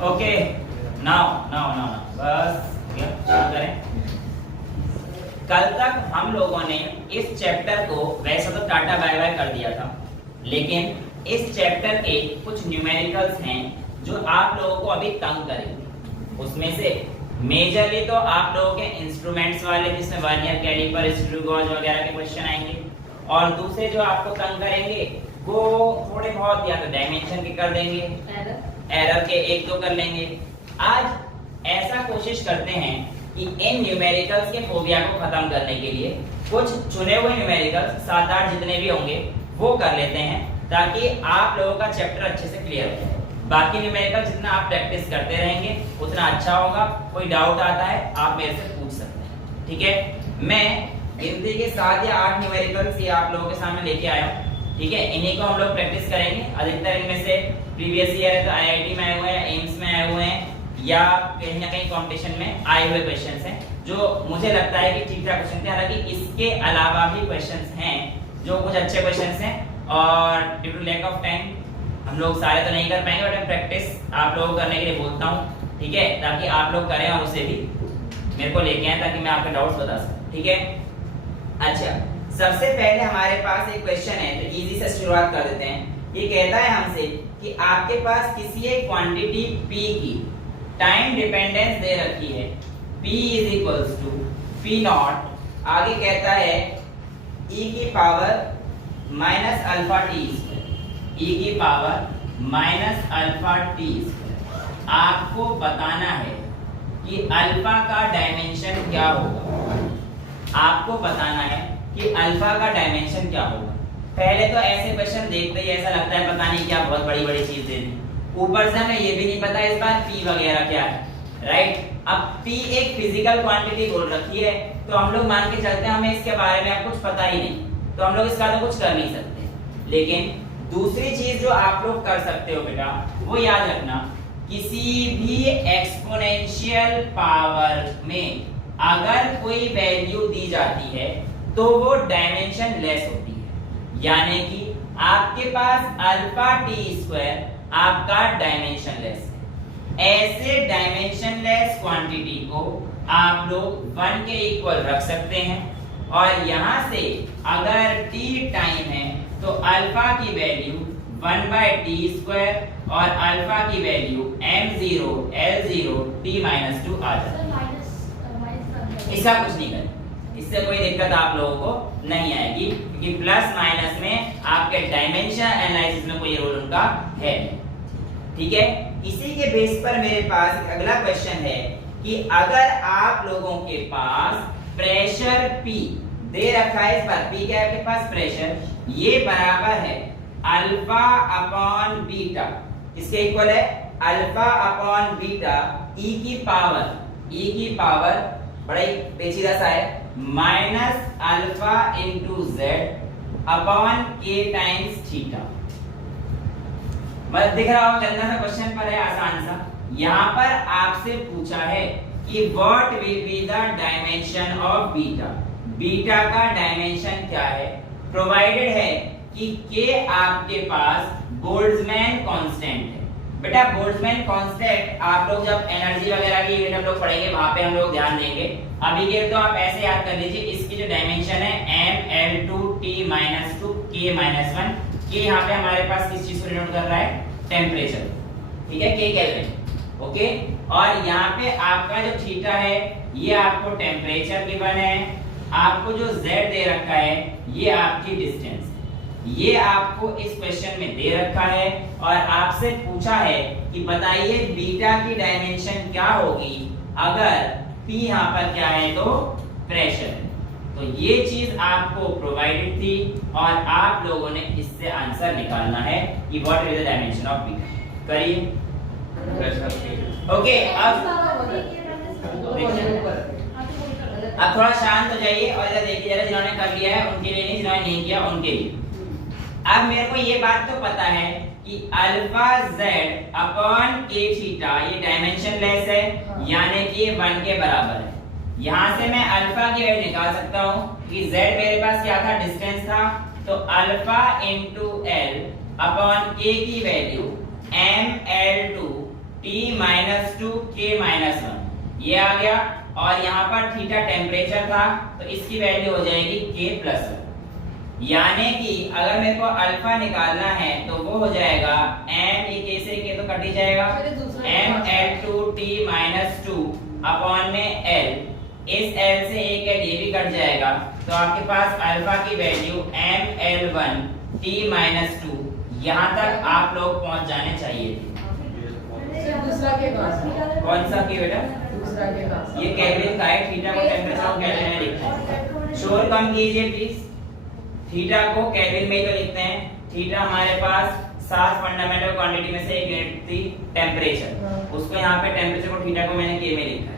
Okay now बस शुरू करें। कल तक हम लोगों ने इस चैप्टर को वैसे तो टाटा बाय बाय कर दिया था, लेकिन इस चैप्टर के कुछ न्यूमेरिकल्स हैं जो आप लोगों को अभी तंग करेंगे। उसमें से मेजरली तो आप लोगों के इंस्ट्रूमेंट्स वाले, जिसमें वर्नियर कैलिपर, स्क्रू गॉज वगैरह के क्वेश्चन आएंगे, और दूसरे जो आपको तंग करेंगे वो थोड़े बहुत या तो डायमेंशन के कर देंगे, एरर के एक दो कर लेंगे। आज ऐसा कोशिश करते हैं कि इन न्यूमेरिकल्स के फोबिया को खत्म करने के लिए कुछ चुने हुए न्यूमेरिकल्स 7-8 जितने भी होंगे वो कर लेते हैं, ताकि आप लोगों का चैप्टर अच्छे से क्लियर हो। बाकी न्यूमेरिकल जितना आप प्रैक्टिस करते रहेंगे उतना अच्छा होगा। कोई डाउट आता है आप मेरे से पूछ सकते हैं, ठीक है। मैं गिनती के 7 या 8 न्यूमेरिकल्स ये आप लोगों के सामने लेके आया हूँ, ठीक है। इन्हीं को हम लोग प्रैक्टिस करेंगे। अधिकतर इनमें से प्रीवियस ईयर है तो आईआईटी में आए हुए हैं, एम्स में आए हुए हैं, या कहीं ना कहीं कंपटीशन में आए हुए क्वेश्चंस हैं, जो मुझे लगता है कि ठीक ठाक क्वेश्चन थे। हालांकि इसके अलावा भी क्वेश्चंस हैं जो कुछ अच्छे क्वेश्चंस हैं, और due to lack of time हम लोग सारे तो नहीं कर पाएंगे, बट मैं प्रैक्टिस आप लोगों को करने के लिए बोलता हूँ, ठीक है, ताकि आप लोग करें और उसे भी मेरे को लेके आए ताकि मैं आपके डाउट्स बता सकूं, ठीक है। अच्छा, सबसे पहले हमारे पास एक क्वेश्चन है, तो इजी से शुरुआत कर देते हैं। ये कहता है हमसे कि आपके पास किसी एक क्वांटिटी P की टाइम डिपेंडेंस दे रखी है, P is equals to P naught, आगे कहता है e की power minus alpha t square, e की power minus alpha t square. आपको बताना है कि अल्फा का डायमेंशन क्या होगा। आपको बताना है कि अल्फा का डायमेंशन क्या होगा। पहले तो ऐसे क्वेश्चन देखते ही ऐसा लगता है पता नहीं क्या बहुत बड़ी बड़ी चीज दे दी, ऊपर से हमें ये भी नहीं पता इस बार P वगैरह क्या है, राइट। अब P एक फिजिकल क्वांटिटी बोल रखी है, तो हम लोग मान के चलते हैं हमें इसके बारे में अब कुछ पता ही नहीं, तो हम लोग इसका तो कुछ कर नहीं सकते। लेकिन दूसरी चीज जो आप लोग कर सकते हो बेटा, वो याद रखना, किसी भी एक्सपोनेंशियल पावर में अगर कोई वैल्यू दी जाती है तो वो डायमेंशन लेस होती है, यानी कि आपके पास अल्फा टी स्क्वायर आपका डायमेंशन लेस है। ऐसे डायमेंशन लेस क्वांटिटी को आप लोग 1 के इक्वल रख सकते हैं, और यहां से अगर t टाइम है तो अल्फा की वैल्यू 1/t² और अल्फा की वैल्यू m0 l0 t-2 आ जाती है। इसका कुछ नहीं करें, इससे कोई दिक्कत आप लोगों को नहीं आएगी, क्योंकि प्लस माइनस में आपके डायमेंशन एनालिसिस में कोई रोल उनका है, ठीक है। इसी के बेस पर मेरे पास अगला क्वेश्चन है कि अगर आप लोगों के पास प्रेशर P दे रखा है, इस बार P क्या है आपके पास, प्रेशर, ये बराबर है अल्फा अपॉन बीटा, इसके इक्वल है अल्फा अपॉन बीटा e की पावर बड़ा ही पेचीदा सा है, minus alpha into Z upon के टाइम्स थीटा। मतलब दिख रहा होगा गंदा सा क्वेश्चन पर है, आसान सा। यहाँ पर आपसे पूछा है कि what will be the dimension of beta, beta का डायमेंशन क्या है। प्रोवाइडेड है कि के आपके पास बोल्ट्जमैन कांस्टेंट है। बेटा बोल्ट्जमैन कांस्टेंट आप लोग जब एनर्जी वगैरह की यूनिट हम लोग पढ़ेंगे वहां पे हम लोग ध्यान देंगे। अभी के तो आप ऐसे याद कर लीजिए, इसकी जो डायमेंशन है ml2 t-2 k-1, के यहाँ पे हमारे पास किस चीज को डिनोट कर रहा है, टेम्परेचर, ठीक है, के केल्विन, ओके। और यहाँ पे आपका जो थीटा है ये आपको टेम्परेचर गिवन है, आपको जो z दे रखा है ये आपकी डिस्टेंस, ये आपको इस क्वेश्चन में दे रखा है, और आपसे पूछा है कि बताइए बीटा की डायमेंशन क्या होगी अगर P यहाँ पर क्या है तो प्रेशर है। तो ये चीज आपको प्रोवाइडेड थी, और आप लोगों ने इससे आंसर निकालना है कि what is the dimension of beta. करिए, ओके। अब थोड़ा शांत हो जाइए और इधर देखिए जरा, जिन्होंने कर लिया है उनके लिए नहीं, जिन्होंने नहीं किया उनके लिए। अब मेरे को ये बात तो पता है कि अल्फा जेड अपॉन के थीटा ये डायमेंशन लेस है, यानी कि ये 1 के बराबर है। यहां से मैं अल्फा की वैल्यू निकाल सकता हूं कि जेड मेरे पास क्या था, डिस्टेंस था, तो अल्फा इंटू एल अपॉन के की वैल्यू ml2 T-2 K-1 ये आ गया, और यहाँ पर थीटा टेम्परेचर था तो इसकी वैल्यू हो जाएगी K+1। यानी कि अगर मेरे को अल्फा निकालना है तो वो हो जाएगा m, ये K से K तो कट ही जाएगा, mL2T-2 अपॉन में L, इस L से एक L ये भी कट जाएगा, तो आपके पास अल्फा की वैल्यू mL1T-2, यहाँ तक आप लोग पहुंच जाने चाहिए थे। दूसरा के पास कौन सा की बेटा? दूसरा के पास ये केल्विन का है, थीटा को टेम्परेचर को केल्विन में लिखते हैं। शोर कम कीजिए प्लीज, थीटा को केल्विन में ही तो लिखते हैं। थीटा हमारे पास 7 फंडामेंटल क्वांटिटी में से एक यूनिट थी टेम्परेचर, उसको यहाँ पे टेम्परेचर को थीटा को मैंने के में लिखा है,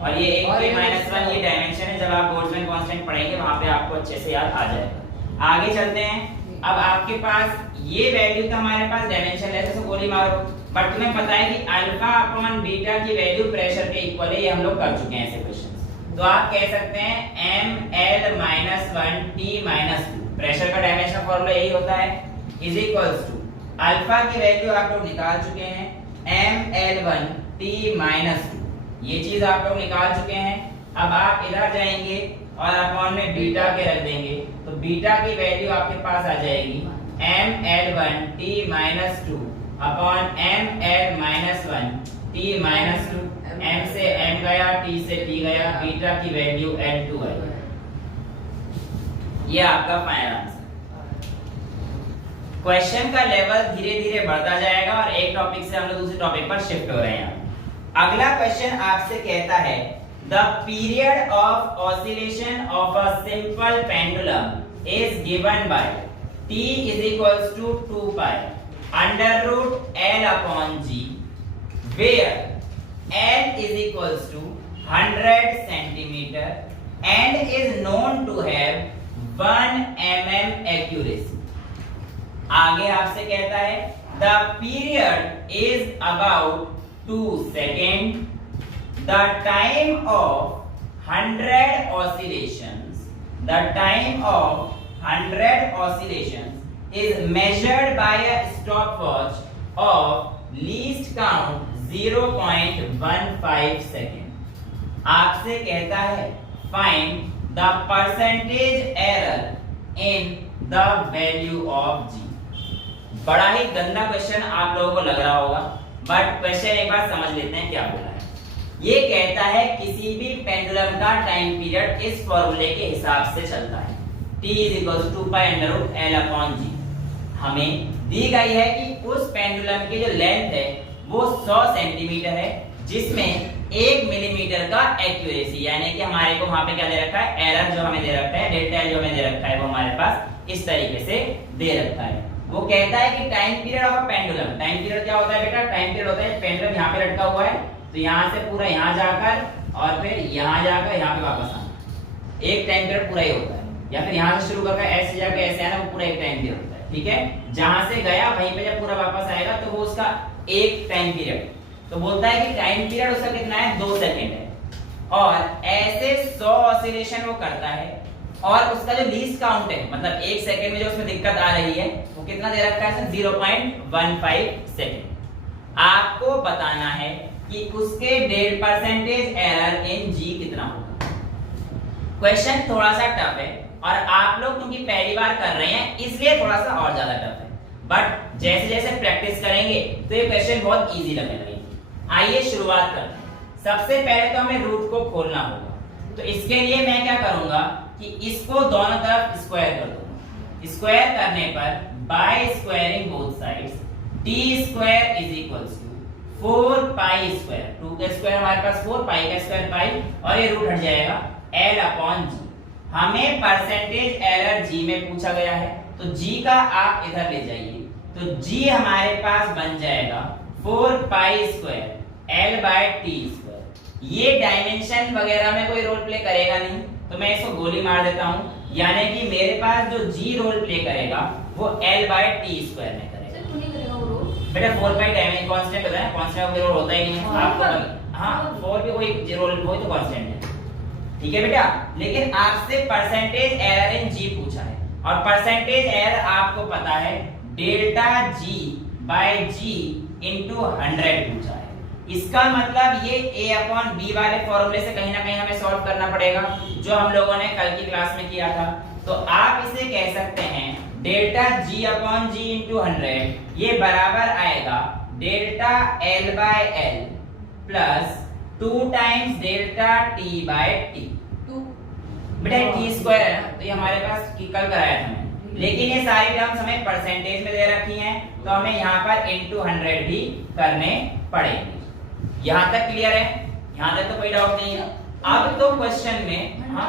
और ये 1 K-1 ये डायमेंशन है। जब आप बोल्ट्जमैन कांस्टेंट पढ़ेंगे वहां पे आपको अच्छे से याद आ जाएगा। आगे चलते हैं। अब आपके पास ये वैल्यू तो हमारे पास डायमेंशन है, तो गोली मारो, बट तुम्हें पता है कि अल्फा अपॉन बीटा की वैल्यू प्रेशर के इक्वल है, ये हम लोग कर चुके हैं ऐसे क्वेश्चंस। तो आप कह सकते हैं mL-1T-2, प्रेशर का डायमेंशन फॉर्मूला यही होता है, इज इक्वल्स टू अल्फा की वैल्यू आप लोग निकाल चुके हैं mL1T-2, ये चीज आप लोग निकाल चुके हैं। अब आप इधर जाएंगे और अपॉन में बीटा के रख देंगे, तो बीटा की वैल्यू आपके पास आ जाएगी mL1T-2 अपॉन mL-1T-2, m से m गया, t से t गया, बीटा की वैल्यू L2 आई। ये आपका फाइनल आंसर। क्वेश्चन का लेवल धीरे धीरे बढ़ता जाएगा और एक टॉपिक से हम लोग दूसरे टॉपिक पर शिफ्ट हो रहे हैं। अगला क्वेश्चन आपसे कहता है the period of oscillation of a simple pendulum is given by t is equals to 2 pi under root L upon G, where L is equals to 100 centimeter and is known to have 1 mm accuracy। आगे आपसे कहता है the period is about 2 seconds, the time of 100 oscillations, the time of 100 oscillations is measured by a stopwatch of least count 0.15 second। आपसे कहता है find the percentage error in the value of G। बड़ा ही गंदा question आप लोगों को लग रहा होगा, बट क्वेश्चन एक बार समझ लेते हैं क्या बोला है। ये कहता है किसी भी पेंडुलम का टाइम पीरियड इस फॉर्मूले के हिसाब से चलता है, t is equals to 2 pi under root L upon G। हमें दी गई है कि उस पेंडुलम की जो लेंथ है वो 100 सेंटीमीटर है, जिसमें 1 मिलीमीटर का एक्यूरेसी, यानी कि हमारे को वहां पे क्या दे रखा है, एरर जो हमें दे रखा है, डेल्टा एल जो हमें दे रखा है, वो हमारे पास इस तरीके से दे रखा है। वो कहता है कि time period of a pendulum, time period क्या होता है बेटा, टाइम पीरियड होता है पेंडुलम यहाँ पे लटका हुआ है, तो यहाँ से पूरा यहाँ जाकर और फिर यहाँ जाकर यहाँ पे वापस आना, एक टाइम पीरियड पूरा ही होता है। या फिर यहाँ से शुरू करके ऐसे जाके ऐसे आना, वो पूरा एक टाइम पीरियड होता है, ठीक है। जहां से गया वहीं पे जब पूरा वापस आएगा तो वो उसका एक टाइम पीरियड, तो बोलता है कि टाइम पीरियड उसका कितना है, 2 सेकंड है, और ऐसे 100 ऑसिलेशन वो करता है, और उसका जो लीस्ट काउंट है, मतलब 1 सेकंड में जो उसमें दिक्कत आ रही है वो कितना दे रखा है, 0.15 सेकंड। आपको बताना है कि उसके परसेंटेज एरर इन जी कितना होगा। क्वेश्चन थोड़ा सा टफ है, और आप लोग क्योंकि पहली बार कर रहे हैं इसलिए थोड़ा सा और ज्यादा टफ है, बट जैसे जैसे प्रैक्टिस करेंगे तो ये क्वेश्चन बहुत इजी लगने लगेगा। आइए शुरुआत करते हैं। सबसे पहले तो हमें रूट को खोलना होगा, तो इसके लिए मैं क्या करूंगा कि इसको दोनों तरफ स्क्वायर कर दूंगा। स्क्वायर करने पर by squaring both sides t square is equals to 4 pi square, 2 का स्क्वायर हमारे पास 4, पाई का स्क्वायर पाई, और ये रूट हट जाएगा L अपॉन G। हमें परसेंटेज एरर G में पूछा गया है, तो G का आप इधर ले जाइए, तो G हमारे पास बन जाएगा 4 pi square L by T square. ये डायमेंशन वगैरह में कोई रोल प्ले करेगा नहीं, तो मैं इसको गोली मार देता हूं, यानी कि मेरे पास जो G रोल प्ले करेगा वो L बाय T स्क्वायर में करेगा। सर नहीं करेगा वो रोल, बेटा 4 पाई डायमेंशन कांस्टेंट होता है, कांस्टेंट का कोई रोल होता ही नहीं है आपको। हां 4 पे कोई रोल, वही तो कांस्टेंट है, ठीक है बेटा। लेकिन आपसे परसेंटेज एरर इन जी पूछा है, और परसेंटेज एरर आपको पता है डेल्टा जी बाय जी इंटू 100 पूछा है। इसका मतलब ये a/b वाले फॉर्मूले से कहीं ना कहीं हमें सॉल्व करना पड़ेगा, जो हम लोगों ने कल की क्लास में किया था। तो आप इसे कह सकते हैं डेल्टा g/g इंटू 100 ये बराबर आएगा delta l/l plus 2 times delta t/t। बेटा t स्क्वायर है ना, तो ये हमारे पास की कल कराया था मैंने, लेकिन ये सारी टर्म्स हमें परसेंटेज में दे रखी हैं, तो हमें यहाँ पर इनटू 100 भी करने पड़ेंगे। यहाँ तक क्लियर है? यहाँ तक तो कोई डाउट नहीं है। अब तो क्वेश्चन में हाँ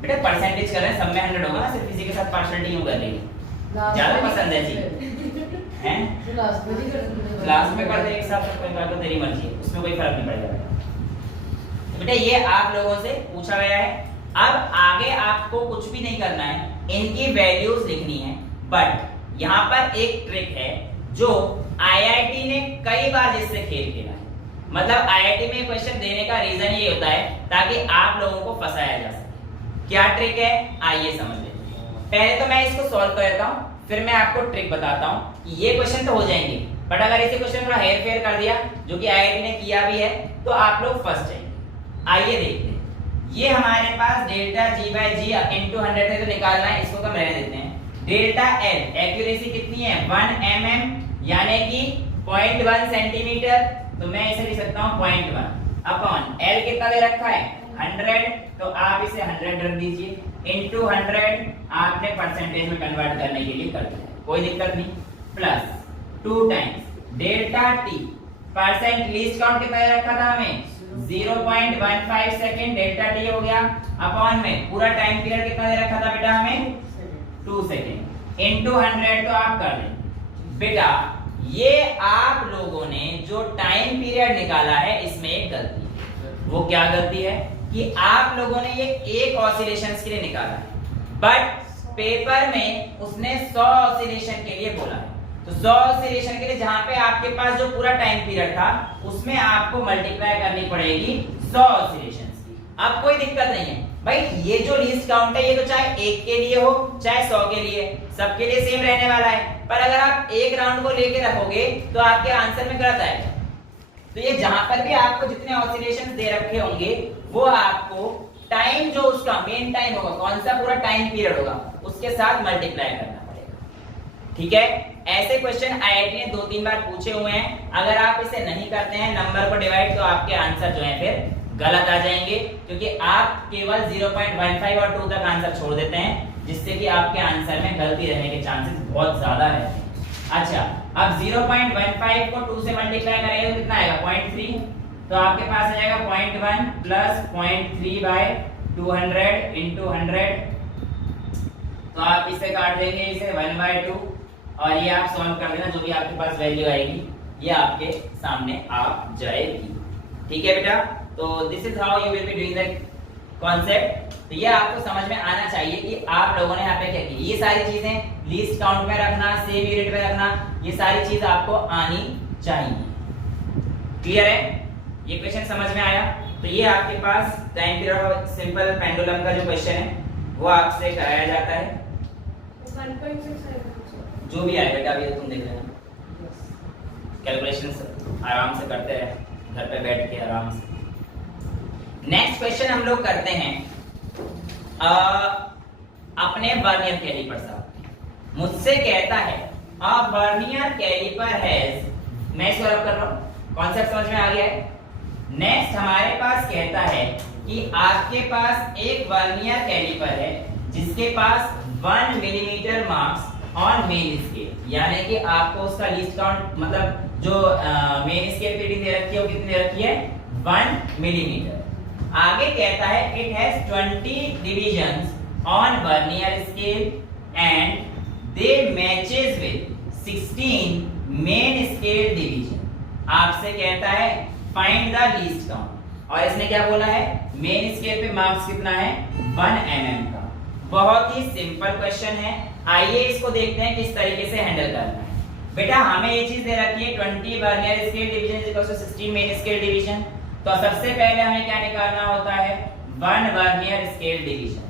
बेटा परसेंटेज कर रहे हैं, सब में 100 होगा ना, सिर्फ इसी के साथ पार्शियलिटी यूं कर रही है। ज्यादा पसंद है जी हैं? क्लास में कर दे एक साथ, कोई बात तो तेरी मर्जी है, उसमें कोई फर्क नहीं पड़ेगा। बेटा ये आप लोगों से पूछा गया है। अब आगे आपको कुछ भी नहीं करना है, इनकी वैल्यूज लिखनी है। बट यहाँ पर एक ट्रिक है जो आईआईटी ने कई बार जिससे खेल खेला है। मतलब आईआईटी में क्वेश्चन देने का रीजन ये होता है ताकि आप लोगों को फंसाया जा सके। क्या ट्रिक है आइए समझ लेते हैं। पहले तो मैं इसको सॉल्व कर देता हूँ, फिर मैं आपको ट्रिक बताता हूँ कि ये क्वेश्चन तो हो जाएंगे, बट अगर इसे क्वेश्चन थोड़ा हेर फेर कर दिया, जो कि आईआईटी ने किया भी है, तो आप लोग फंस जाएंगे। आइए देखते हैं। ये हमारे पास डेल्टा g/g इंटू 100 है, तो निकालना है, इसको कम रहने देते हैं। डेल्टा l एक्यूरेसी कितनी है 1 mm यानी कि 0.1 सेंटीमीटर, तो मैं इसे लिख सकता हूँ 0.1 अपॉन l कितना दे रखा है 100, तो आप इसे 100 रख दीजिए इंटू 100 आपने परसेंटेज में कन्वर्ट करने के लिए कर दिया, कोई दिक्कत नहीं, plus 2 times delta t percent least count कितना दे रखा था हमें 0.15 सेकंड, डेल्टा t हो गया अपॉन में पूरा टाइम पीरियड कितना दे रखा था बेटा हमें 2 सेकंड इनटू 100, तो आप कर लें। बेटा ये आप लोगों ने जो टाइम पीरियड निकाला है इसमें एक गलती है। वो क्या गलती है कि आप लोगों ने ये एक ऑसिलेशंस के लिए निकाला है, बट पेपर में उसने 100 ऑसिलेशन के लिए बोला है। तो 100 ऑसिलेशन के लिए जहां पे आपके पास जो पूरा टाइम पीरियड था उसमें आपको मल्टीप्लाई करनी पड़ेगी 100 ऑसिलेशंस की। अब कोई दिक्कत नहीं है भाई, ये जो लीस्ट काउंट है ये तो चाहे 1 के लिए हो चाहे 100 के लिए, सबके लिए सेम रहने वाला है। पर अगर आप एक राउंड को लेके रखोगे तो आपके आंसर में गलत आएगा। तो ये जहां पर भी आपको जितने ऑसिलेशंस दे रखे होंगे वो आपको टाइम जो उसका मेन टाइम होगा, कौन सा पूरा टाइम पीरियड होगा, उसके साथ मल्टीप्लाई करना पड़ेगा। ठीक है, ऐसे क्वेश्चन आईआईटी ने 2-3 बार पूछे हुए हैं। अगर आप इसे नहीं करते हैं नंबर को डिवाइड, तो आपके आंसर जो है फिर गलत आ जाएंगे, क्योंकि आप केवल 0.15 और 2 तक आंसर छोड़ देते हैं, जिससे कि आपके आंसर में गलती रहने के चांसेस बहुत ज्यादा रहते हैं। अच्छा, अब 0.15 को 2 से मल्टीप्लाई करेंगे तो कितना आएगा 0.3, तो आपके पास आ जाएगा 0.1 प्लस 0.3/200 इंटू 100, तो आप इसे काट देंगे, इसे 1/2, और ये आप सॉल्व कर देना, जो भी आपके पास वैल्यू आएगी ये आपके सामने आ जाएगी। ठीक है बेटा, तो this is how you will be doing the concept. तो ये आपको समझ में आना चाहिए कि आप लोगों ने यहाँ पे क्या की। ये सारी चीजें लीस्ट काउंट में रखना, सेम यूनिट में रखना, ये सारी चीज आपको आनी चाहिए। क्लियर है? ये क्वेश्चन समझ में आया? तो ये आपके पास टाइम पीरियड और सिंपल पेंडुलम का जो क्वेश्चन है वो आपसे कराया जाता है। 1.6 जो भी आए बेटा अभी तुम देख लेना, कैलकुलेशंस आराम से करते हैं घर पे बैठ के आराम से। नेक्स्ट क्वेश्चन हम लोग करते हैं अपने वर्नियर कैलिपर साहब मुझसे कहता है अ वर्नियर कैलिपर हैज, मैं इसको रब कर रहा हूं, कॉन्सेप्ट समझ में आ गया है। नेक्स्ट हमारे पास कहता है कि आपके पास एक वर्नियर कैलिपर है जिसके पास 1 millimetre marks on main scale, यानी कि आपको उसका लीस्ट काउंट मतलब जो मेन स्केल रीडिंग दे रखी है वो कितनी दे रखी है 1 मिलीमीटर। आगे कहता है it has 20 divisions on vernier scale and they matches with 16 main scale division. आपसे कहता है फाइंड द लीस्ट काउंट, और इसने क्या बोला है मेन स्केल पे मार्क्स कितना है 1 mm का। बहुत ही सिंपल क्वेश्चन है, आइए इसको देखते हैं किस तरीके से हैंडल करना है। बेटा हमें ये चीज दे रखी है 20 vernier scale division equal to 16 main scale division, तो सबसे पहले हमें क्या निकालना होता है 1 vernier scale division.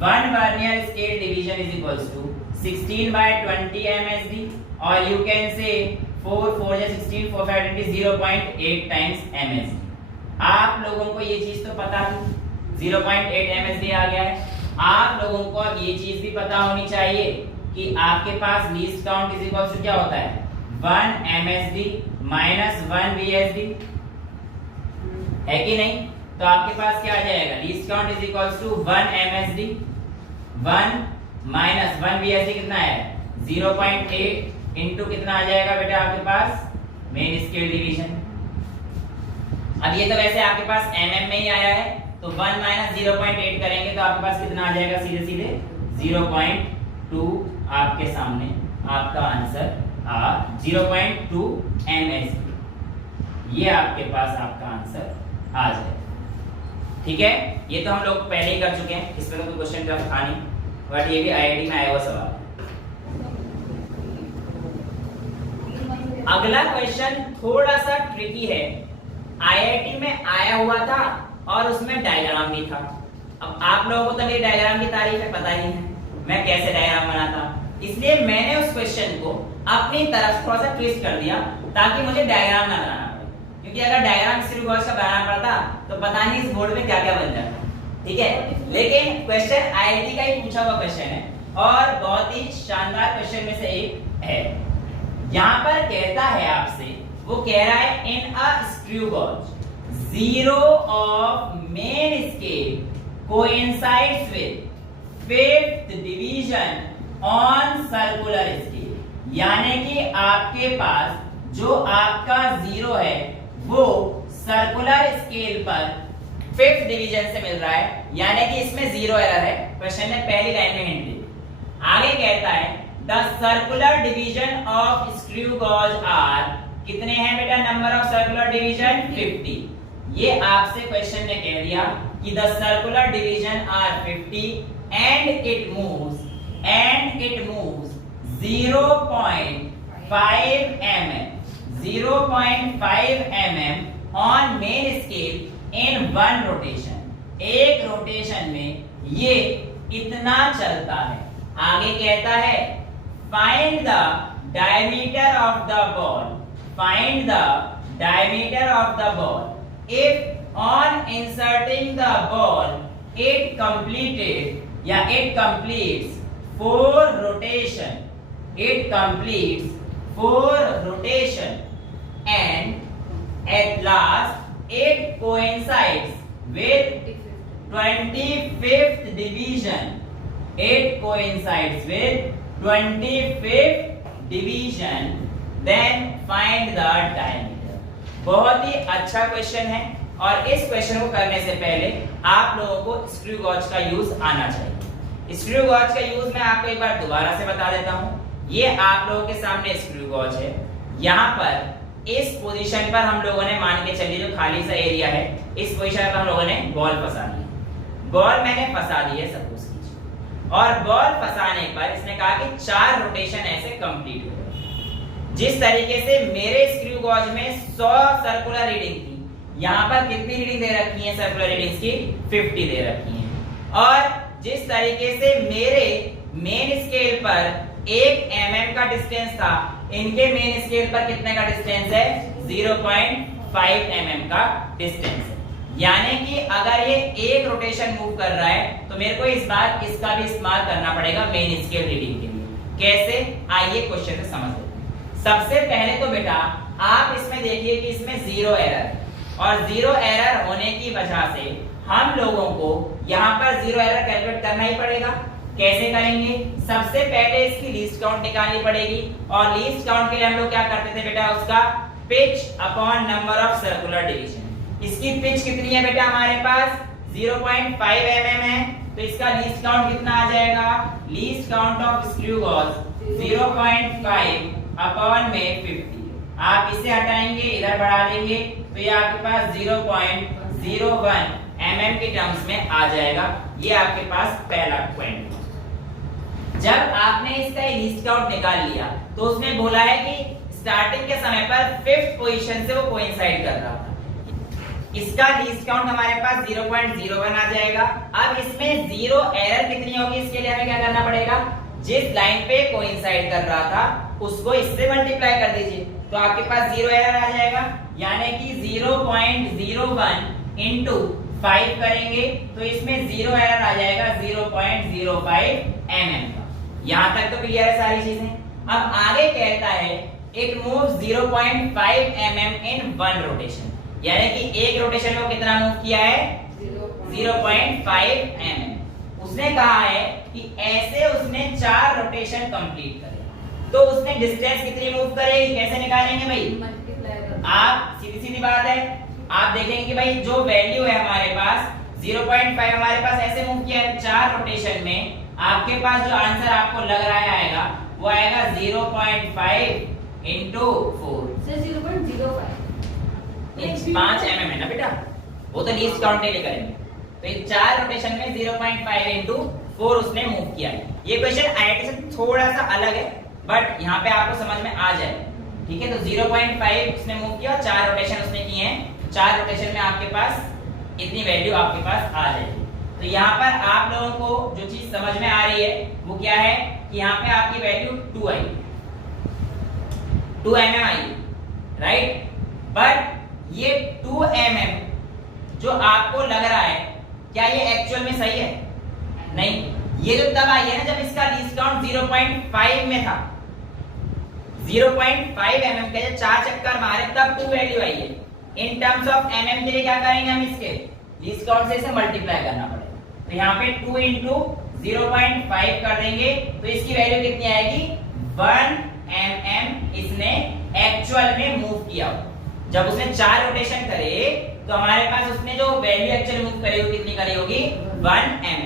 1 vernier scale division is equals to 16/20 MSD, और यू कैन से 4 4 या 16 4 5 20 0.8 टाइम्स msd। आप लोगों को ये चीज तो पता थी, 0.8 msd आ गया है। आप लोगों को अब ये चीज भी पता होनी चाहिए कि आपके पास least count is equal to क्या होता है, 1 msd माइनस 1 vsd, है कि नहीं? तो आपके पास क्या आ जाएगा, least count is equal to 1 msd 1 minus 1 vsd कितना है 0.8 इनटू कितना आ जाएगा बेटा आपके पास मेन स्केल डिवीजन। अब ये तो वैसे आपके पास mm में ही आया है, तो 1 माइनस 0.8 करेंगे तो आपके पास कितना आ जाएगा, सीधे सीधे 0.2 आपके सामने आपका आंसर 0.2 msd, ये आपके पास आपका आंसर आ जाएगा। ठीक है, ये तो हम लोग पहले ही कर चुके हैं, इस पर तो कोई क्वेश्चन टफ था नहीं, बट ये भी आईआईटी में आया हुआ सवाल। अगला क्वेश्चन थोड़ा सा ट्रिकी है, आईआईटी में आया हुआ था और उसमें डायग्राम भी था। अब आप लोगों को तो मेरी डायग्राम की तारीफ पता ही है, मैं कैसे डायग्राम बनाता, इसलिए मैंने उस क्वेश्चन को अपनी तरफ थोड़ा सा ट्विस्ट कर दिया ताकि मुझे डायग्राम ना बनाना पड़े, क्योंकि अगर डायग्राम स्क्रू गॉज का बनाना पड़ता तो पता नहीं इस बोर्ड में क्या क्या बन जाता। ठीक है, लेकिन क्वेश्चन आईआईटी का ही पूछा हुआ क्वेश्चन है और बहुत ही शानदार क्वेश्चन में से एक है। यहाँ पर कहता है आपसे, वो कह रहा है in a screw gauge zero of main scale coincides with fifth division on circular scale, यानी कि आपके पास जो आपका जीरो है वो सर्कुलर स्केल पर फिफ्थ डिवीजन से मिल रहा है, यानी कि इसमें जीरो एरर है। क्वेश्चन ने पहली लाइन में हिंट दी। आगे कहता है the circular division of screw gauge are, कितने हैं बेटा नंबर ऑफ सर्कुलर डिवीजन 50। ये आपसे क्वेश्चन ने कह दिया कि the circular division are 50 and it moves 0.5 mm on main scale in one rotation, एक रोटेशन में ये इतना चलता है। आगे कहता है find the diameter of the ball, find the diameter of the ball if on inserting the ball it completed या it completes 4 rotation, it completes 4 rotation and at last it coincides with 25th division, it coincides with 25th division, then find the diameter। बहुत ही अच्छा question है और इस question को करने से पहले आप लोगों को स्क्रू गॉज का यूज आना चाहिए। स्क्रू गॉज का यूज मैं आपको एक बार दोबारा से बता देता हूं। ये आप लोगों के सामने स्क्रू गॉज है, यहाँ पर इस पोजीशन पर हम लोगों ने मान के चलिए जो खाली सा एरिया है, इस पोजीशन पर हम लोगों ने बॉल फंसा दी। बॉल मैंने फंसा दी है सपोज कीजिए, और बॉल फंसाने पर इसने कहा कि 4 रोटेशन ऐसे कंप्लीट हो गए। जिस तरीके से मेरे स्क्रू गॉज में 100 सर्कुलर रीडिंग थी, यहाँ पर कितनी रीडिंग दे रखी है सर्कुलर रीडिंग्स की 50 दे रखी है। और जिस तरीके से मेरे मेन स्केल पर 1 mm का डिस्टेंस था, इनके मेन स्केल पर कितने का डिस्टेंस है 0.5 mm का डिस्टेंस है। यानी कि अगर ये एक रोटेशन मूव कर रहा है तो मेरे को इस बार इसका भी इस्तेमाल करना पड़ेगा मेन स्केल रीडिंग के लिए। कैसे, आइए क्वेश्चन से समझ लेते हैं। सबसे पहले तो बेटा आप इसमें देखिए कि इसमें 0 एरर है, और 0 एरर होने की वजह से हम लोगों को यहाँ पर 0 एरर कैलकुलेट करना ही पड़ेगा। कैसे करेंगे, सबसे पहले इसकी लीस्ट काउंट निकालनी पड़ेगी, और लीस्ट काउंट के लिए हम लोग क्या करते थे बेटा, उसका pitch upon number of circular division. इसकी पिच कितनी है बेटा हमारे पास 0.5 mm है, तो इसका लीस्ट काउंट कितना आ जाएगा, least count of screw gauge 0.5 upon में 50। आप इसे हटाएंगे, इधर बढ़ा देंगे तो ये आपके पास 0.01 mm के टर्म्स में आ जाएगा। ये आपके पास पहला पॉइंट। जब आपने इसका लीस्ट काउंट निकाल लिया तो उसने बोला है कि स्टार्टिंग के समय पर 5th पोजीशन से वो कोइंसाइड कर रहा था। इसका लीस्ट काउंट हमारे पास 0.01 आ जाएगा। अब इसमें 0 एरर कितनी होगी, इसके लिए हमें क्या करना पड़ेगा, जिस लाइन पे कोइंसाइड कर रहा था उसको इससे मल्टीप्लाई कर दीजिए। तो आपके पास 0 एरर आ जाएगा, यानी कि 0.01 इंटू 5 करेंगे तो इसमें 0 एरर आ जाएगा 0.05 mm का। यहां तक तो क्लियर है सारी चीजें। अब आगे कहता है it moves 0.5 mm in one rotation, यानी कि एक रोटेशन में कितना मूव किया है 0.5 mm। उसने कहा है कि ऐसे उसने 4 रोटेशन कंप्लीट करे तो उसने डिस्टेंस कितनी मूव करेगी, कैसे निकालेंगे भाई, मल्टीप्लाई कर आप सीधी सीधी बात है, आप देखेंगे कि भाई जो वैल्यू है हमारे पास 0.5 हमारे पास ऐसे मूव किया है 4 रोटेशन में, आपके पास जो आंसर आपको लग रहा है आएगा वो आएगा 0.5 into 4 से 0.05 5 mm है ना बेटा, वो तो लीस्ट काउंट नहीं करेंगे। तो ये 4 रोटेशन में 0.5 into 4 उसने मूव किया है। ये क्वेश्चन आईआईटी से थोड़ा सा अलग है बट यहाँ पे आपको समझ में आ जाए, ठीक है। तो 0.5 उसने मूव किया, 4 रोटेशन उसने किए हैं, 4 रोटेशन में आपके पास इतनी वैल्यू आपके पास आ जाएगी। तो यहाँ पर आप लोगों को जो चीज समझ में आ रही है वो क्या है कि यहाँ पे आपकी value 2 I, 2 mm I, right. But ये 2 mm जो आपको लग रहा है क्या ये एक्चुअल में सही है, नहीं। ये जो तब आई है ना जब इसका लीस्ट काउंट 0.5 में था, 0.5 mm के 4 चक्कर मारे तब 2 वैल्यू आई है। इन टर्म्स ऑफ mm के लिए क्या करेंगे हम, इसके लीस्ट काउंट से इसे मल्टीप्लाई करना पड़ेगा। तो यहाँ पे 2 into 0.5 कर देंगे तो इसकी वैल्यू कितनी आएगी 1 mm इसने एक्चुअल में मूव किया। जब उसने 4 रोटेशन करे तो हमारे पास उसने जो वैल्यू एक्चुअल मूव करी होगी कितनी करी होगी 1 mm।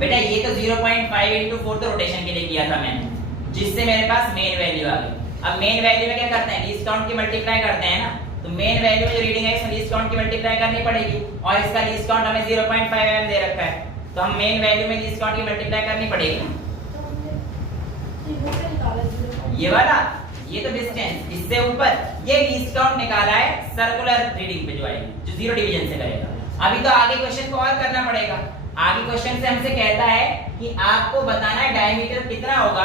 बेटा ये तो 0.5 into 4 तो रोटेशन के लिए किया था मैंने, जिससे मेरे पास मेन वैल्यू आ गई। अब मेन वैल्यू में क्या करते हैं, लीस्ट काउंट की मल्टीप्लाई करते हैं ना, तो मेन वैल्यू में जो रीडिंग है इसमें लीस्ट काउंट की मल्टीप्लाई करनी पड़ेगी और इसका लीस्ट काउंट हमें 0.5 mm दे रखा है, तो हम मेन वैल्यू में लीस्ट काउंट की मल्टीप्लाई करनी पड़ेगी। ये वाला, ये तो डिस्टेंस, इससे ऊपर ये लीस्ट काउंट निकाला है सर्कुलर रीडिंग पे जो आएगी, जो 0 डिवीजन से करेगा। अभी तो आगे क्वेश्चन को और करना पड़ेगा। आगे क्वेश्चन से हमसे कहता है कि आपको बताना है डायमीटर कितना होगा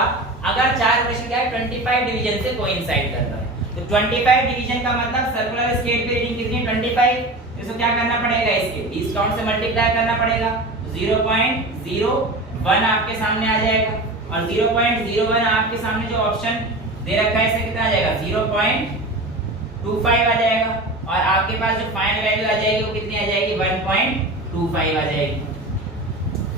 अगर 4 रोटेशन का 25 डिवीजन से कोइंसाइड करता है। तो 25 डिवीजन का मतलब सर्कुलर स्केल पे रीडिंग कितनी है 25, इसको क्या करना पड़ेगा, इसके लीस्ट काउंट से मल्टीप्लाई करना पड़ेगा। 0.01 आपके सामने आ जाएगा और 0.01 आपके सामने जो ऑप्शन दे रखा है इससे कितना आ जाएगा 0.25 आ जाएगा और आपके पास जो फाइनल वैल्यू आ जाएगी वो कितनी आ जाएगी 1.25 आ जाएगी,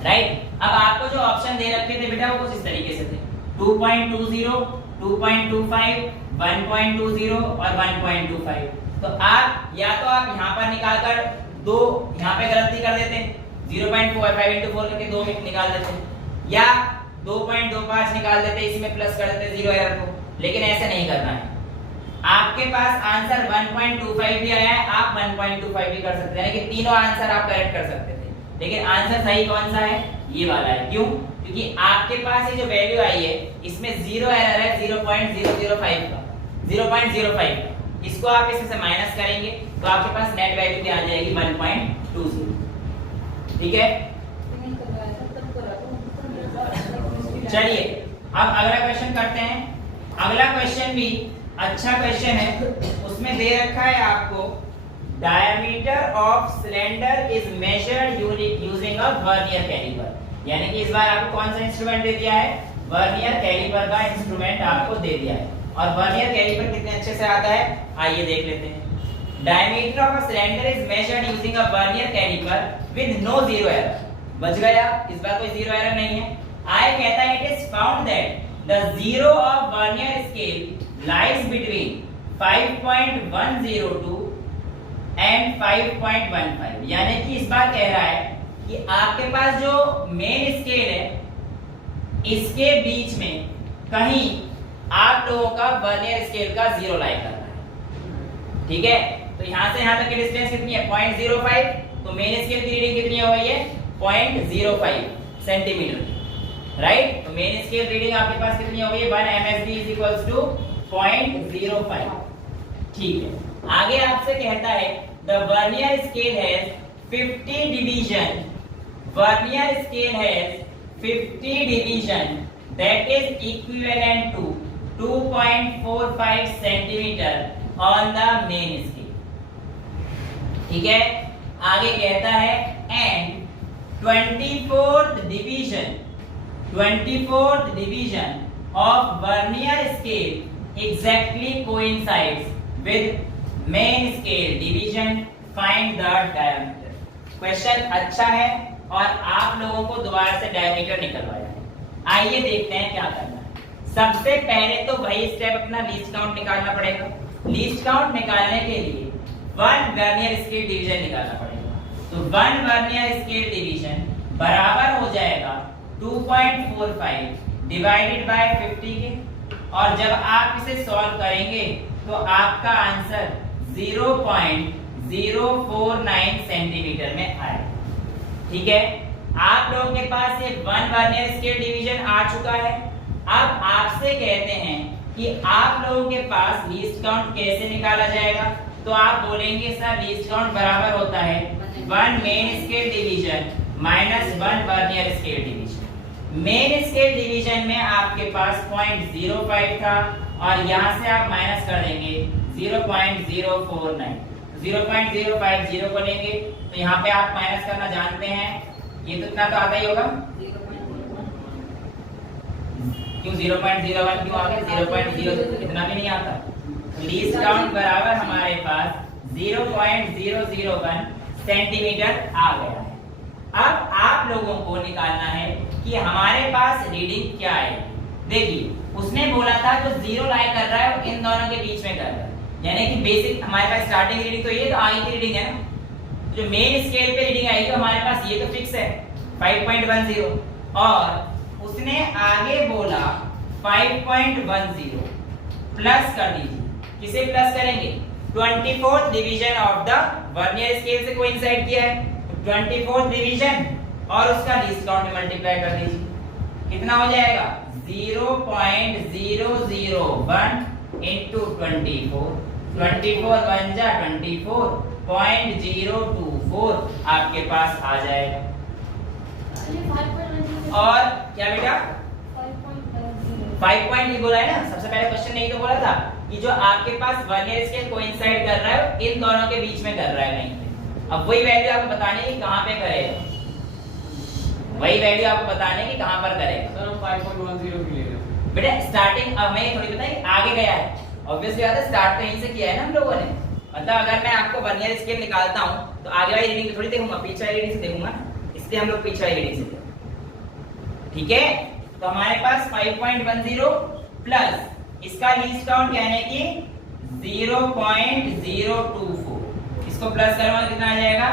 राइट। अब आपको जो ऑप्शन दे रखे थे बेटा वो कुछ इस तरीके से थे 2.20, 2.25, 1.20 और 1.25। तो आप या तो आप यहाँ पर निकालकर दो यहाँ पे गलती कर देते 0.45 into 4 करके 2 में निकाल देते, या 2.25 निकाल देते, इसमें प्लस कर देते 0 एरर को, लेकिन ऐसे नहीं करना है। आपके पास आंसर 1.25 भी आया है, आप 1.25 भी कर सकते हैं, यानी कि तीनों आंसर आप करेक्ट कर सकते थे, लेकिन आंसर सही कौन सा है, ये वाला है। क्यों? क्योंकि आपके पास ये जो वैल्यू आई है इसमें 0 एरर है 0.005 का, 0.05 का। इसको आप इसमें से माइनस करेंगे तो आपके पास नेट वैल्यू क्या आ जाएगी 1.20, ठीक है। चलिए अब अगला क्वेश्चन करते हैं। अगला क्वेश्चन भी अच्छा क्वेश्चन है, उसमें दे रखा है आपको diameter of cylinder is measured using a vernier caliper, यानी कि इस बार आपको कौन सा इंस्ट्रूमेंट दे दिया है, वर्नियर कैलिपर का इंस्ट्रूमेंट आपको दे दिया है। और वर्नियर कैलिपर कितने अच्छे से आता है आइए देख लेते हैं। Diameter of a cylinder is measured using a vernier caliper with no zero error, बच गया, इस बार कोई जीरो एरर नहीं है। आई कहता है it is found that the zero of vernier scale lies between 5.102 and 5.15, यानी कि इस बार कह रहा है कि आपके पास जो मेन स्केल है इसके बीच में कहीं आप लोगों का वर्नियर स्केल का जीरो लाई करना है, ठीक है। तो यहां से यहां तक की डिस्टेंस कितनी है 0.05, तो मेन स्केल की रीडिंग कितनी हो गई है 0.05 सेंटीमीटर, राइट। तो मेन स्केल रीडिंग आपके पास कितनी हो गई है 1 MSD is equals to 0.05, ठीक है। आगे आपसे कहता है the vernier scale has 50 division, vernier scale has 50 division that is equivalent to 2.45 centimeter on the main scale. ठीक है, आगे कहता है and 24th division of vernier scale exactly coincides with main scale division. Find the diameter. Question अच्छा है और आप लोगों को दोबारा से डायमीटर निकलवाया है। आइए देखते हैं क्या करना है। सबसे पहले तो वही स्टेप अपना लीस्ट काउंट निकालना पड़ेगा। लीस्ट काउंट निकालने के लिए 1 वर्नियर स्केल डिवीजन निकालना पड़ेगा। तो 1 वर्नियर स्केल डिवीजन बराबर हो जाएगा 2.45 डिवाइडेड बाय 50 के, और जब आप इसे सॉल्व करेंगे तो आपका आंसर 0.049 सेंटीमीटर में आएगा। ठीक है, आप लोगों के पास ये 1 वर्नियर स्केल डिवीजन आ चुका है। अब आपसे कहते हैं कि आप लोगों के पास लीस्ट काउंट कैसे निकाला जाएगा। तो आप बोलेंगे सर लीस्ट काउंट बराबर होता है 1 main scale division minus 1 vernier scale division. Main scale division में आपके पास 0.05 था और यहाँ से आप माइनस कर देंगे 0.049। 0.050 को लेंगे तो यहाँ पे आप माइनस करना जानते हैं, ये तो इतना तो आता ही होगा। क्यों 0.01 क्यों आ गया? 0.0 इतना भी नहीं आता। लीस्ट काउंट बराबर हमारे पास 0.001 सेंटीमीटर आ गया है। अब आप लोगों को निकालना है कि हमारे पास रीडिंग क्या है। देखिए उसने बोला था जो 0 लाई कर रहा है वो इन दोनों के बीच में कर रहा है, यानी कि बेसिक हमारे पास स्टार्टिंग रीडिंग तो ये तो आगे की रीडिंग है ना। जो मेन स्केल पे रीडिंग आएगी हमारे पास ये तो फिक्स है 5.10, और उसने आगे बोला 5.10 प्लस कर दीजिए। किसे प्लस करेंगे? 24th division of the vernier scale से कोइंसाइड किया है, 24th डिवीजन और उसका लीस्ट काउंट में मल्टीप्लाई कर दीजिए। कितना हो जाएगा? 0.001 into 24, 24 1 जा 24.024 आपके पास आ जाएगा। और क्या बेटा 5 पॉइंट ही बोला है ना, सबसे पहले क्वेश्चन नहीं तो बोला था कि जो आपके पास वर्नियर स्केल कोइंसाइड कर रहा है इन दोनों के बीच में कर रहा है कहीं पे। अब वही वैल्यू आपको बताने की कहां पे करेगा, वही वैल्यू आपको बताने की कहां पर करेगा। सर हम 5.10 की ले रहे हैं बेटा स्टार्टिंग अब मैं थोड़ी बताई आगे गया है, ऑब्वियसली बात है स्टार्ट तो यहीं से किया है ना हम लोगों ने। मतलब अगर मैं आपको वर्नियर स्केल निकालता हूं तो आगे वाली रीडिंग थोड़ी देखूंगा, पीछे वाली रीडिंग से देखूंगा ना, इसलिए हम लोग पीछे वाली रीडिंग से देखते। ठीक है, तो हमारे पास 5.10 प्लस इसका लीस्ट काउंट कहने की 0.024, इसको प्लस करूंगा कितना आ जाएगा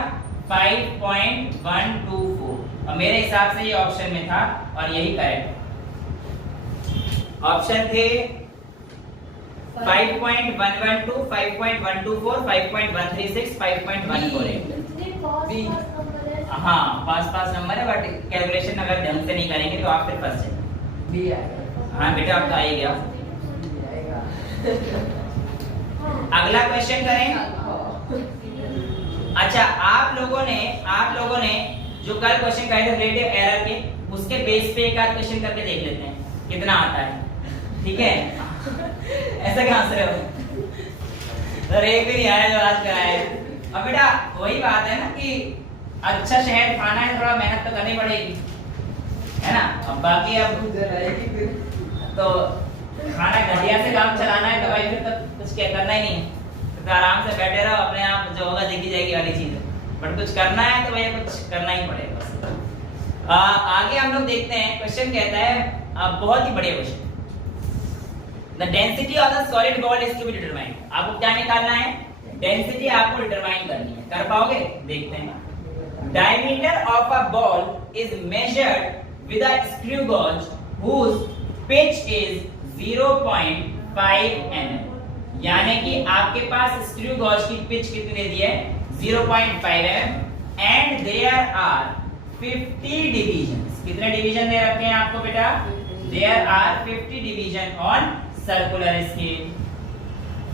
5.124, और मेरे हिसाब से ये ऑप्शन में था और यही करेक्ट ऑप्शन थे। 5.112, 5.124, 5.136, 5.148। हाँ पास नंबर है, बट कैलकुलेशन अगर ढंग से नहीं करेंगे तो आप फिर फंस जाएंगे। हाँ बेटा आप तो आ ही गया। अगला क्वेश्चन करें। अच्छा आप लोगों ने जो कल क्वेश्चन करे थे रिलेटिव एरर के, उसके बेस पे एक आध क्वेश्चन करके देख लेते हैं कितना आता है। ठीक है ऐसा कहां से रहे हो सर, एक भी नहीं आया जो आज कराया है। अब बेटा वही बात है ना कि अच्छा शहर खाना है, थोड़ा मेहनत तो करनी पड़ेगी है ना। अब बाकी अब तो खाना घटिया से काम चलाना है तो भाई फिर तो कुछ क्या करना ही नहीं है, तो आराम से बैठे रहो, अपने आप जो होगा देखी जाएगी वाली चीज है। बट कुछ करना है तो भैया कुछ करना ही पड़ेगा। आगे हम लोग देखते हैं, क्वेश्चन कहता है बहुत ही बढ़िया question, The density of the solid ball is to be determined। आपको क्या निकालना है? डेंसिटी आपको डिटरमाइन करनी है। कर पाओगे? देखते हैं। Diameter of a ball is measured with a screw gauge whose pitch is 0.5 mm। यानी कि आपके पास स्क्रू गॉज की पिच कितनी दे दी है? 0.5 mm and there are 50 divisions। कितने डिवीजन दे रखे हैं आपको बेटा? There are 50 division on circular scale.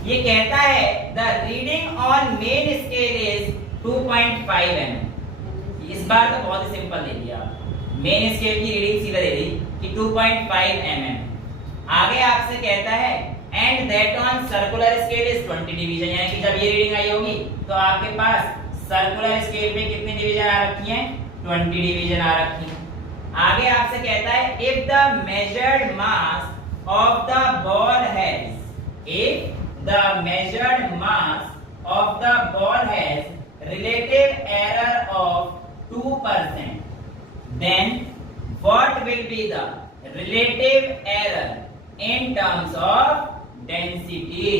ये कहता है the reading on main scale is 2.5 mm। इस बार तो बहुत ही सिंपल दे दिया, मेन स्केल की रीडिंग सीधा दे दी कि 2.5 mm। आगे आपसे कहता है and that on circular scale is 20 division, यानी कि जब ये रीडिंग आई होगी तो आपके पास सर्कुलर स्केल पे कितनी डिवीजन आ रखी हैं? 20 डिवीजन आ रखी हैं। आगे आपसे कहता है if the measured mass of the ball has, if the measured mass of the ball has relative error of 2%, then what will be the relative error in terms of density?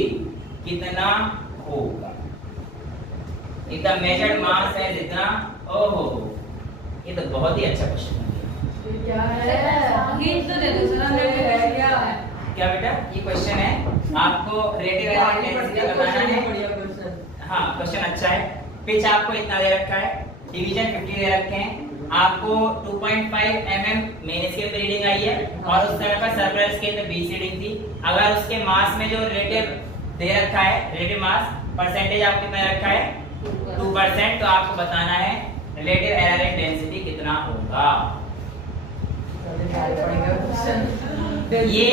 कितना होगा? if the measured mass है जितना, ओहो ये तो बहुत ही अच्छा question है। क्या है? हिंट तो दे दो सर, हमें है क्या है? क्या बेटा ये क्वेश्चन है, आपको रिलेटिव एरर डेंसिटी बताना है। बढ़िया क्वेश्चन। हाँ क्वेश्चन अच्छा है। पिच आपको इतना दे रखा है, डिवीजन 50 दे रखे हैं, आपको 2.5 mm मेन स्केल पे रीडिंग आई है और उस समय पर सर्कुलर स्केल पे 20 रीडिंग थी। अगर उसके मास में जो रिलेटिव दे रखा है, रिलेटिव मास परसेंटेज आपको कितना रखा है? 2%, तो आपको बताना है रिलेटिव एरर इन डेंसिटी कितना होगा। ये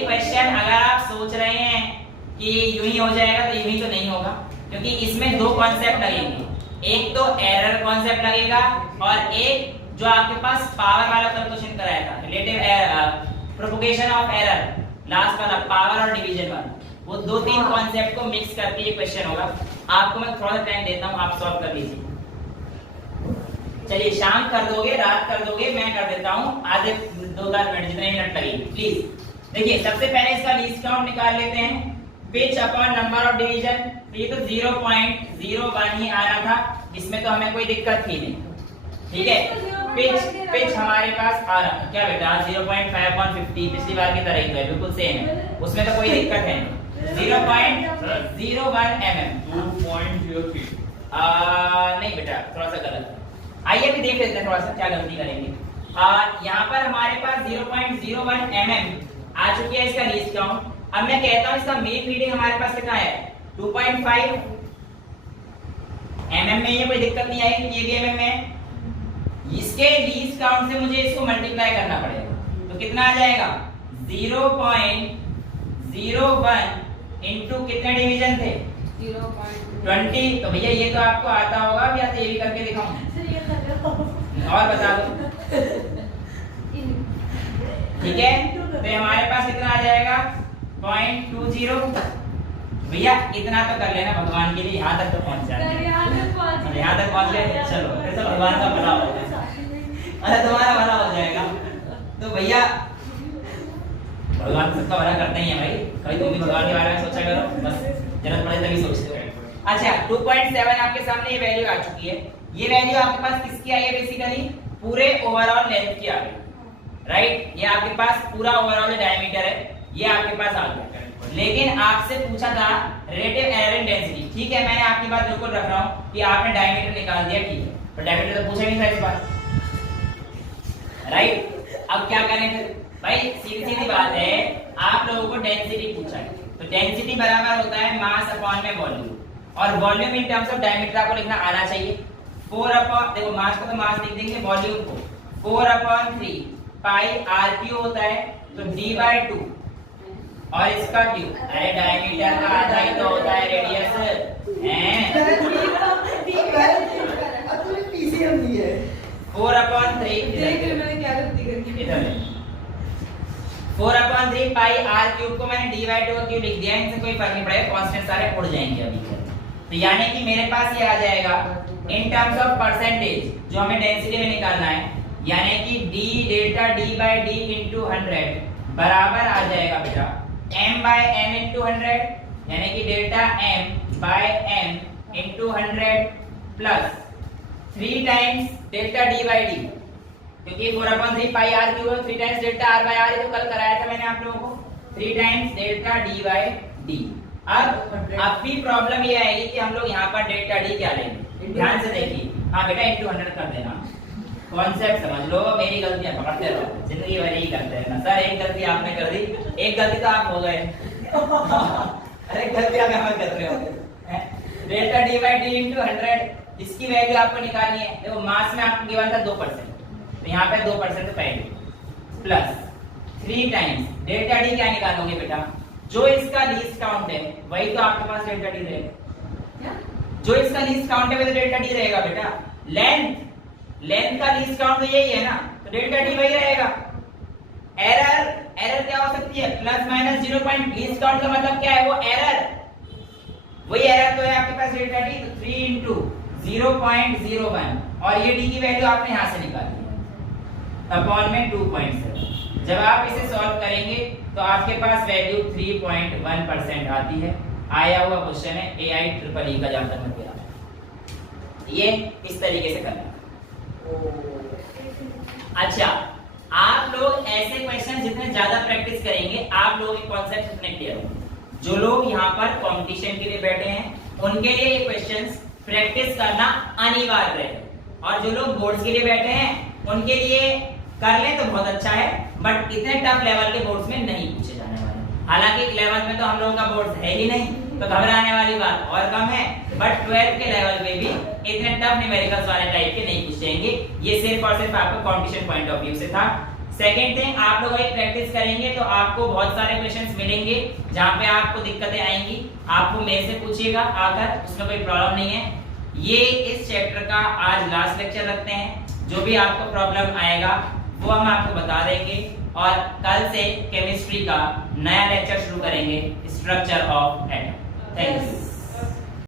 क्वेश्चन अगर आप सोच रहे हैं कि यूं ही हो जाएगा तो यूं ही तो नहीं होगा, क्योंकि इसमें दो कॉन्सेप्ट लगेंगे, एक तो एरर कॉन्सेप्ट लगेगा और एक जो आपके पास पावर वाला कैलकुलेशन कराया था, relative propagation of error, last वाला पावर और डिवीजन वाला, वो दो तीन कॉन्सेप्ट को मिक्स करके ये क्वेश्चन होगा। आपको मैं थोड़ा सा टाइम देता हूं, आप सॉल्व कर लीजिए। चलिए शाम कर दोगे, रात कर दोगे, मैं कर देता हूं, आधे 2-4 मिनट जितने मिनट लगेंगे प्लीज। देखिए सबसे पहले इसका लीस्ट काउंट निकाल लेते हैं, pitch upon number of division. तो ये तो 0.01 ही आ रहा था, इसमें तो हमें कोई दिक्कत थी नहीं, ठीक है। पिच हमारे पास आ रहा है क्या बेटा? 0.5/50, पिछली बार की तरह ही तो है, बिल्कुल सेम है, उसमें तो कोई दिक्कत है नहीं। 0.01 mm 2.03। नहीं बेटा थोड़ा सा गलत है, आइए अभी देख लेते हैं थोड़ा सा क्या गलती करेंगे। यहाँ पर हमारे पास 0.01 mm आ चुकी है इसका लीस्ट काउंट। अब मैं कहता हूँ इसका मेन रीडिंग हमारे पास कितना है? 2.5 mm में, ये कोई दिक्कत नहीं आएगी, ये भी mm में है। इसके लीस्ट काउंट से मुझे इसको मल्टीप्लाई करना पड़ेगा, तो कितना आ जाएगा? 0.01 इंटू कितने डिवीजन थे? 20। तो भैया ये तो आपको आता होगा, या तो ये भी करके दिखाऊं और बता दो, ठीक है। तो हमारे पास कितना आ जाएगा? 0.20। भैया इतना तो कर लेना भगवान के लिए, यहाँ तक तो पहुँच जाए, यहाँ तक पहुँच गए, चलो फिर तो भगवान का भला हो जाएगा, अरे तुम्हारा भला हो जाएगा। तो भैया भगवान सबका भला करते ही है भाई, कभी तुम भी भगवान के बारे में सोचा करो, बस जरूरत पड़े तभी सोचते हो। अच्छा 2.7 आपके सामने ये वैल्यू आ चुकी है। ये वैल्यू आपके पास किसकी आई है? बेसिकली पूरे ओवरऑल लेंथ की आ गई, राइट। ये आपके पास पूरा ओवरऑल डायमीटर है, ये आपके पास आ गया। लेकिन आपसे पूछा था रिलेटिव एरर इन डेंसिटी, ठीक है, मैंने आपकी बात बिल्कुल रख रहा हूं कि आपने डायमीटर निकाल दिया, ठीक है, पर डायमीटर तो पूछा नहीं था इस बार, राइट। अब क्या करें फिर? भाई सीधी सीधी बात है, आप लोगों को डेंसिटी पूछा है, तो डेंसिटी बराबर होता है मास अपॉन में वॉल्यूम, और volume in terms of diameter आपको लिखना आना चाहिए। 4 अपॉन, देखो मास को तो मास लिख देंगे, वॉल्यूम को 4/3 पाई r³ होता है, तो d/2 और इसका क्यूब, अरे डायमीटर का आधा ही तो होता है रेडियस हैं। 4/3 मैंने क्या गलती करी? इधर 4/3 पाई r³ को मैंने d/2 का क्यूब लिख दिया, इनसे कोई फर्क नहीं पड़ेगा, कांस्टेंट सारे उड़ जाएंगे अभी। तो यानी कि मेरे पास ये आ जाएगा इन टर्म्स ऑफ परसेंटेज, जो हमें डेंसिटी में निकालना है, यानी कि d डेल्टा d/d into 100 बराबर आ जाएगा बेटा m/m into 100, यानी कि delta m/m into 100 plus 3 times delta d/d, क्योंकि 4/3 पाई r³ 3 टाइम्स डेल्टा r/r, ये तो कल कराया था मैंने आप लोगों को, 3 टाइम्स डेल्टा d/d। अब भी प्रॉब्लम ये आएगी कि हम लोग यहाँ पर डेल्टा d क्या लेंगे, ध्यान से देखिए। हाँ बेटा into 100 कर देना, कॉन्सेप्ट समझ लो, मेरी गलतियां पकड़ते रहो, जिंदगी भर ही करते रहना। सर एक गलती आपने कर दी, एक गलती तो आप हो गए अरे गलती आप यहाँ कर रहे हो। डेल्टा d/d into 100, इसकी वैल्यू आपको निकालनी है। देखो मास में आपको गिवन था 2%, तो यहाँ पे 2% पहले प्लस 3 टाइम्स डेल्टा डी क्या निकालोगे बेटा? जो इसका लीस्ट काउंट है वही तो आपके पास डेल्टा डी रहेगा। क्या? जो इसका लीस्ट काउंट है वही तो डेल्टा डी रहेगा बेटा। लेंथ का लीस्ट काउंट तो यही है ना, तो डेल्टा डी वही रहेगा। एरर क्या हो सकती है? Plus minus 0 point. Least count का मतलब क्या है? वो एरर, वही एरर तो है आपके पास डेल्टा डी। तो 3 इंटू 0.01 और ये डी की वैल्यू आपने यहां से निकाली है अपॉन में 2.7। जब आप इसे सॉल्व करेंगे तो आपके पास वैल्यू 3.1% आती है। आया हुआ क्वेश्चन है AIEEE का, जहां तक मैं कह रहा हूं। ये इस तरीके से करना। अच्छा, आप लोग ऐसे क्वेश्चन जितने ज्यादा प्रैक्टिस करेंगे आप लोगों के कॉन्सेप्ट उतने क्लियर होंगे। जो लोग यहाँ पर कंपटीशन के लिए बैठे हैं उनके लिए ये क्वेश्चंस प्रैक्टिस करना अनिवार्य है, और जो लोग बोर्ड्स के लिए बैठे हैं उनके लिए कर लें तो बहुत अच्छा है, बट इतने टफ लेवल के बोर्ड्स में नहीं पूछे जाने वाले। हालांकि 11th में तो हम लोगों का बोर्ड है ही नहीं, तो घबराने वाली बात और कम है, बट 12th के लेवल पे भी इतने टफ न्यूमेरिकल्स वाले टाइप के नहीं पूछेंगे। ये सिर्फ और सिर्फ आपका कंपटीशन पॉइंट ऑफ व्यू से था। सेकेंड थिंग, आप लोग अगर प्रैक्टिस करेंगे तो आपको बहुत सारे क्वेश्चंस मिलेंगे जहां पे आपको दिक्कतें आएंगी। आपको मेरे से पूछिएगा आकर, उसमें कोई प्रॉब्लम नहीं है। ये इस चैप्टर का आज लास्ट लेक्चर रखते हैं। जो भी आपको प्रॉब्लम आएगा वो हम आपको बता देंगे, और कल से केमिस्ट्री का नया लेक्चर शुरू करेंगे, structure of atom. Thank you.